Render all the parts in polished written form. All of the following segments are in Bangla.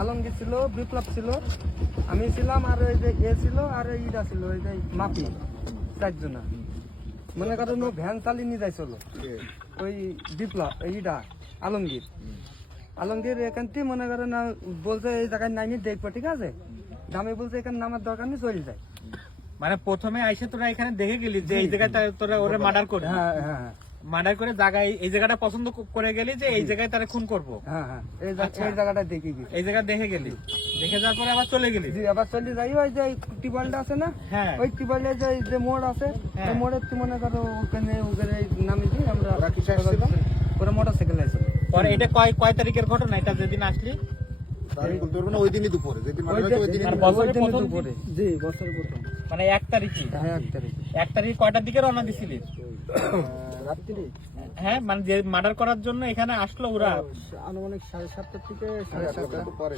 আলমগীর ছিল, বিপ্লব ছিল, আমি ছিলাম, আর ওই যে এ ছিল, আর ইটা ছিল ওই যে মাপি, 4 জনা। মনে করেন ও ভ্যান চালিয়ে নিয়ে যাইছিল ওই বিপ্লব, এইটা আলমগীর এখান থেকে মনে করেন বলছে এই জায়গায় নামি দেখবো, ঠিক আছে, দামে বলছে এখানে নামার দরকার নেই, চলে যায়। মানে প্রথমে আইসে তোরা এখানে দেখে গেলি যে এই জায়গায় তোরা ওরা মার্ডার করবি? হ্যাঁ হ্যাঁ, মার্ডার করে জায়গায় এই জায়গাটা পছন্দ করে গেলি যে এই জায়গায় তারা খুন করবো? হ্যাঁ হ্যাঁ, এই জায়গাটা দেখে গেছি। এই জায়গা দেখে গেলি, দেখে যাওয়ার পরে আবার চলে গেলি? জি, আবার চলে যাই ওই যে টিউবওয়েলটা আছে না, হ্যাঁ, ওই টিউবওয়েলে যে মোড় আছে, ওই মোড়ের মনে করো ওখানে নামি দিই আমরা। ওরা মোটরসাইকেল আছে। পরে এটা কয় তারিখের ঘটনা? এটা যেদিন আসলি ওই দিনই দুপুরে, দুপুরে। জি, বছরের প্রথম, মানে 1 তারিখে। হ্যাঁ 1 তারিখ। 1 তারিখ কয়টার দিকে রওনা দিছিলি? রাত্রি, হ্যাঁ, মানে যে মার্ডার করার জন্য এখানে আসলো ওরা আনুমানিক 7:30 থেকে 7:30 পরে।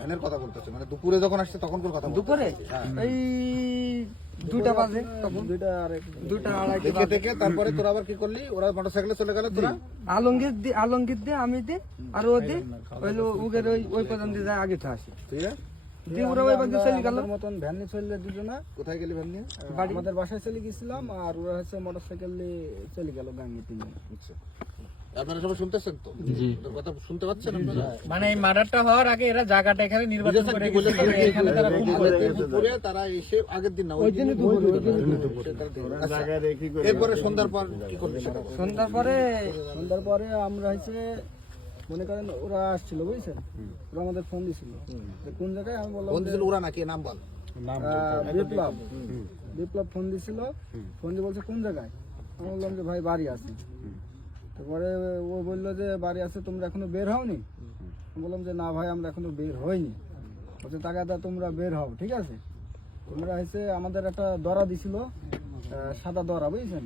ভ্যানের কথা বলতেছে, মানে দুপুরে যখন আসছে তখন কোন কথা? দুপুরে এই 2টা বাজে, তখন 2টা আড়াইটা দেখে দেখে তারপরে তোরা আবার কি করলি? ওরা মোটরসাইকেলে চলে গেল, তোরা আলমগীর দে, আমি দে, আর ও দে, হইলো উগের ওই পর্যন্ত যায়, আগে তো আসি। ঠিক আছে, দিয়ে ওরা ওই পর্যন্ত চলে গেল। মতন ভ্যান নিয়ে চলে দুজনা। কোথায় গেলি ভ্যান নিয়ে? আমাদের বাসায় চলে গেছিলাম, আর ওরা হচ্ছে মোটরসাইকেল নিয়ে চলে গেল গাঙ্গে 3 জন। আচ্ছা, আপনারা সবাই শুনতেছেন তো? ওদের কথা শুনতে পাচ্ছেন আপনারা? মানে এই মার্ডারটা হওয়ার আগে এরা জায়গাটা এখানে নির্বাচন করে গেছিল, এখানে তারা খুন করবে। দুপুরে তারা এসে আগের দিন না, ওই দিন দুপুরে। আচ্ছা, এরপরে সন্ধ্যার পর কি করলি সেটা বল। সন্ধ্যার পরে আমরা হচ্ছে মনে করেন ওরা আসছিল, বুঝছেন, ওরা আমাদের ফোন দিছিল যে কোন জায়গায়। আমি বললাম ফোন দিছিল ওরা নাকি? নাম বল। বিপ্লব ফোন দিছিল, ফোন দিয়ে বলছে কোন জায়গায়। আমি বললাম যে ভাই বাড়ি আছে। তারপরে ও বললো যে বাড়ি আছে, তোমরা এখনো বের হওনি? আমি বললাম যে না ভাই, আমরা এখনো বের হইনি। বলছে টাকাটা তোমরা বের হও, ঠিক আছে। তোমরা হচ্ছে আমাদের একটা দড়া দিছিল, সাদা দড়া, বুঝছেন,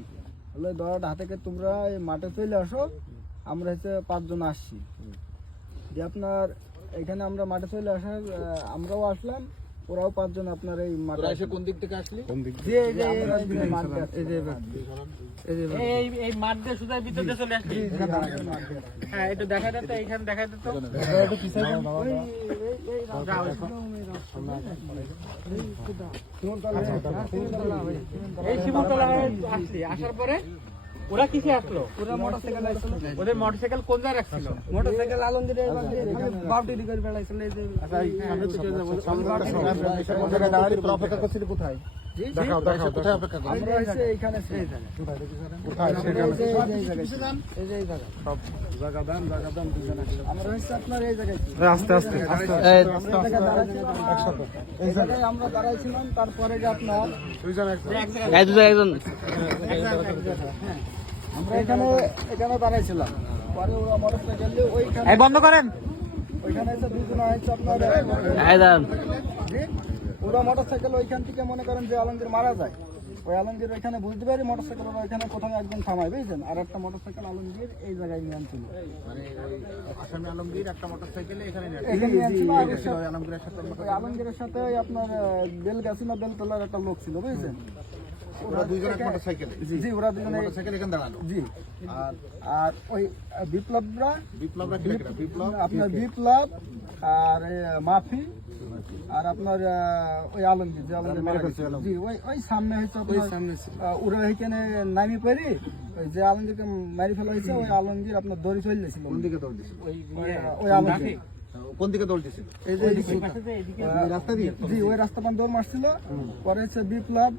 বললো দড়াটা হাতে করে তোমরা এই মাঠে চলে আসো, আমরা হচ্ছে 5 জন আসছি। যে আপনার এখানে আমরা মাঠে চলে আসা, আমরাও আসলাম, ওরাও 5 জন আপনার এই মাঠে। এসে কোন দিক থেকে আসলি? এই মাঠ দিয়ে সুদা ভিতরে চলে আসলি? হ্যাঁ, একটু দেখা দিত, এইখানে দেখা দিত। এই শিমুলতলা আসলি, আসার পরে ওরা কিসে আসলো? ওরা মোটরসাইকেল আসছিল। ওদের মোটরসাইকেল কোন জায়গায় রাখছিল? মোটরসাইকেল আলমগীরের বাউটি করে বেড়াইছিল। এই যে অপেক্ষা করছিলি কোথায়? দেখাও কোথায় অপেক্ষা করছিলি? আমরা হচ্ছে এইখানে আমরা হচ্ছে আপনার এই জায়গায় আস্তে আস্তে এই জায়গায় আমরা দাঁড়াইছিলাম। তারপরে যে আপনার আমরা এখানে দাঁড়াইছিলাম। পরে ওরা মোটরসাইকেল দিয়ে ওইখানে বন্ধ করেন। ওইখানে এসে 2 জন হচ্ছে আপনার ওরা মোটরসাইকেল ওইখান থেকে মনে করেন যে আলমগীর মারা যায়, ওই আলমগীর ওইখানে বুঝতে পারি মোটরসাইকেল ওরা ওইখানে প্রথমে একজন থামায়, বুঝছেন, আর একটা মোটরসাইকেল আলমগীর এই জায়গায় নিয়ে আনছিল। মানে আসামি আলমগীর একটা মোটরসাইকেলে এখানে নিয়ে এখানে নিয়ে আনছিল, আর আলমগীরের সাথে ওই আলমগীরের সাথে ওই আপনার বেলগাছিনা বেলতলার একটা লোক ছিল, বুঝছেন। ওরা 2 জন মোটরসাইকেলে? জি, ওরা 2 জন মোটরসাইকেল এখানে দাঁড়ালো। জি। আর ওই বিপ্লবরা আপনার বিপ্লব আর মাফি আর আপনার ওই আলমগীর, যে আলমগীর মারা গেছে, জি, ওই সামনে হচ্ছে ওরা এখানে নামি পারি, ওই যে আলমগীরকে মারি ফেলা হয়েছে, ওই আলমগীর আপনার দড়ি চলে গেছিল। কোন দিকে দৌড় দিছিল? ওই আলমগীর কোন দিকে দৌড় দিছিল? এই যে রাস্তা দিয়ে, জি, ওই রাস্তা পান দৌড় মারছিল। পরে হচ্ছে বিপ্লব,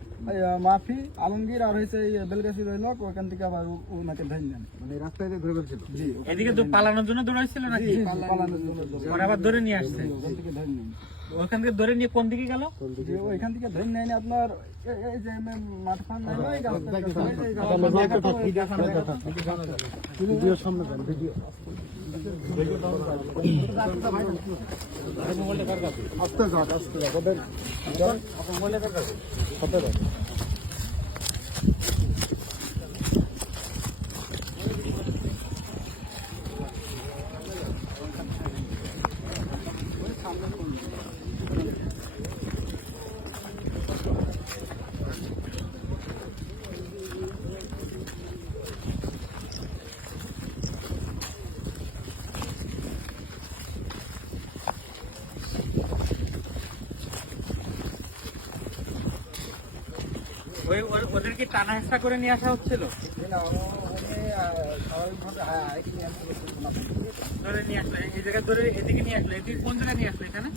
মাফি, আলমগীর আর হচ্ছে বেলগাছি রইল, ওখান থেকে আবার ওনাকে ধরে নেন। মানে রাস্তায় ঘুরে ফেলছিল? জি। এদিকে তো পালানোর জন্য দৌড়াইছিল নাকি? পালানোর জন্য ওরা আবার ধরে নিয়ে আসছে। ওখান থেকে ধরে নেন। ওখান থেকে ধরে নিয়ে কোন দিকে গেল? ওইখান থেকে ধরে নেন আপনার এই যে মাঠ ফান নাই, ওই ভিডিও সামনে দেন, ভিডিও আস্তে যাক, আস্তে যাক, ওদের ওদের কি টানা হেঁচড়া করে নিয়ে আসা হচ্ছিল? ধরে নিয়ে আসলো এই জায়গায়, ধরে এদিকে নিয়ে আসলো। এদিকে কোন জায়গায় নিয়ে আসলো? এখানে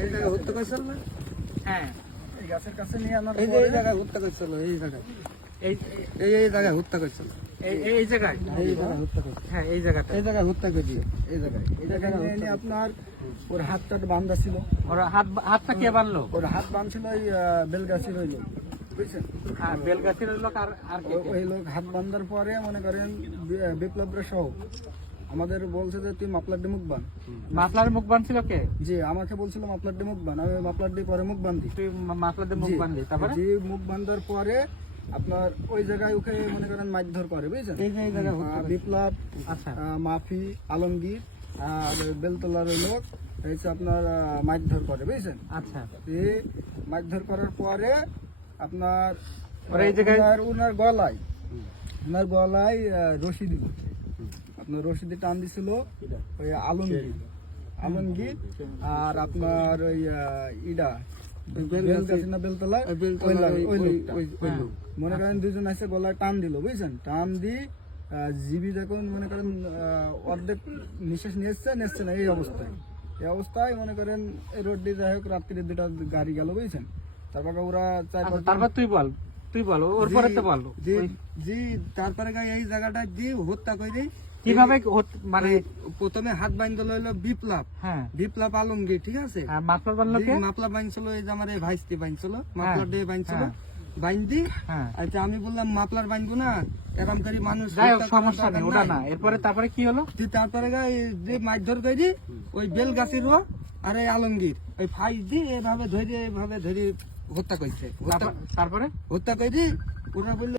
এই জায়গায় হত্যা করেছিল না? হ্যাঁ, এই গাছের কাছে নিয়ে আনার এই যে এই পরে জায়গায় হত্যা করেছিল, এই জায়গায় এই এই জায়গায় হত্যা করেছিল, এই জায়গায়, এই জায়গায় হত্যা করেছিল, হ্যাঁ এই জায়গাটা। এই জায়গায় হত্যা করেছি, এই জায়গায় এখানে এনে আপনার ওর হাতটা বান্ধা ছিল, ওরা হাতটা কে বানলো? ওর হাত বাঁধছিল ওই বেলগাছির ওই লোক, বুঝছেন? হ্যাঁ, বেলগাছির লোক। আর কে কে? ওই লোক হাত বান্ধার পরে মনে করেন বিপ্লবরা সহ আমাদের বলছে যে তুই মাপলার ডি মুখ বান। মাফলার মুখ বানছিল কে? জি আমাকে বলছিল মাপলার ডি মুখ বান, আমি মাপলার ডি পরে মুখ বান্ধি। তুই মাফলার দিয়ে মুখ বানলি, তারপরে জি মুখ বান্ধার পরে আপনার ওই জায়গায় ওকে মনে করেন মারধর করে, বুঝছেন? এই যে এই জায়গায় হত্যা করেছিল। বিপ্লব, আচ্ছা মাফি, আলমগীর আর বেলতলার ওই লোক হয়েছে আপনার মারধর করে, বুঝছেন? আচ্ছা। এই মারধর করার পরে আপনার ওরা এই জায়গায় ওনার গলায় রশি দিল, আপনার রশি দিয়ে টান দিছিল ওই আলমগীর আর আপনার ওই ইডা বেলগাছি না বেলতলা ওই লোক মনে করেন দুজন আছে গলায় টান দিল, বুঝছেন? টান দি জিবি যখন মনে করেন অর্ধেক নিঃশ্বাস নিচ্ছে না, এই অবস্থায় মনে করেন এই রোড দিয়ে যাই হোক রাত্রির 2টা গাড়ি গেল, বুঝছেন? তারপরে ওরা তারপর তুই বল ওর পরে তো বল জি তারপরে এই জায়গাটা দিয়ে হত্যা করে কিভাবে মানে প্রথমে হাত বান্ধল হইলো হ্যাঁ বিপ্লব আলমগীর, ঠিক আছে? মাফলার বানলো কে? মাপলা বাঁধছিল এই যে আমার এই ভাইস্তি বাঁধছিল, মাপলার দিয়ে বাঁধছিল, হ্যাঁ। বাইন্দি। হ্যাঁ, আচ্ছা আমি বললাম মাপলার বাঁধবো না, এরকম করে মানুষ যাই হোক হত্যা করার সমস্যা নেই, দরকার ওটা নাই। না। তারপরে কি হলো? তারপরে যে মারধর করে ওই বেলগাছির আর এই আলমগীর ওই ফাইস দিয়ে এভাবে ধরে হত্যা করছে, তারপরে হত্যা করে ওরা বললো